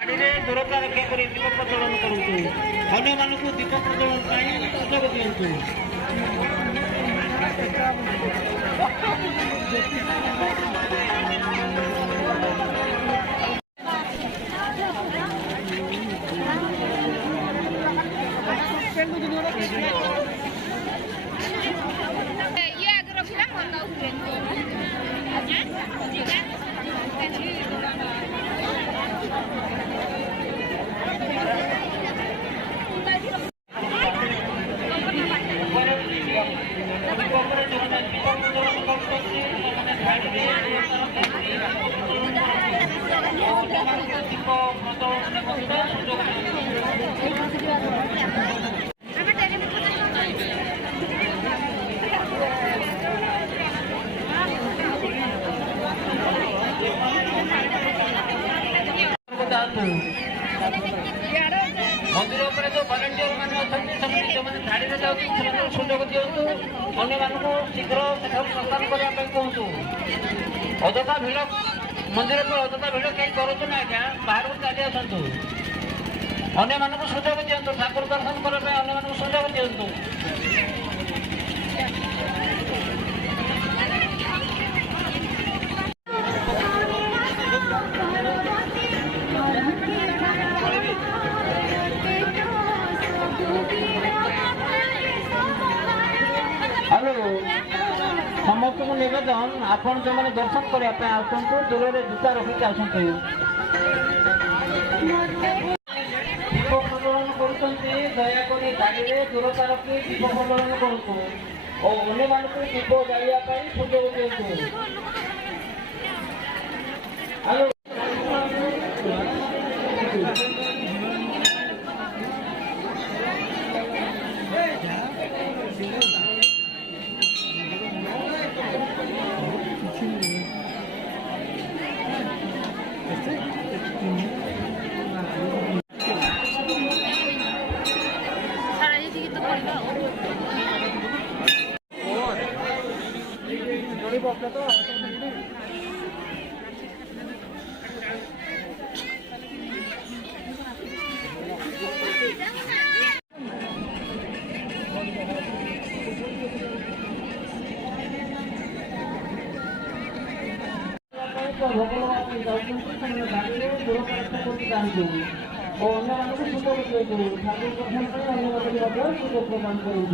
ଗାଡ଼ିରେ ଦୂରତା ରକ୍ଷା କରି ଦୀପ ପ୍ରଜ୍ୱଳନ କରନ୍ତୁ। ଅନ୍ୟମାନଙ୍କୁ ଦୀପ ପ୍ରଜ୍ୱଳନ ପାଇଁ ସୁଯୋଗ ଦିଅନ୍ତୁ। मंदिर जो भलेंटियर मैंने अच्छा धाड़ी में जाऊँगी सुजोग दिंतु अन्य शीघ्र प्रस्थान करने कहतु। अजथा भिड़ मंदिर पर अजथा भिड़ कहीं करूँ ना आज्ञा बाहर को चली आसतु अन्य सुजोग दिंतु ठाकुर दर्शन करने अन्य सुजोग दिंतु। हेलो समस्त को निवेदन आपण जो मैंने दर्शन करने आसतु दूर में जूता रखिक आसतु। दीप प्रज्वलन कर दयाक गाड़ी में दूरता रखी दीप प्रज्वलन करूँ और अन्य मानक दीप जाइए सुजोग दिंतु। हेलो भगवान गाड़ी में दूरस्थ और अन्य सुजोग दिखाई ठाकुर दर्शन अन्य सुजोग प्रदान करूँ।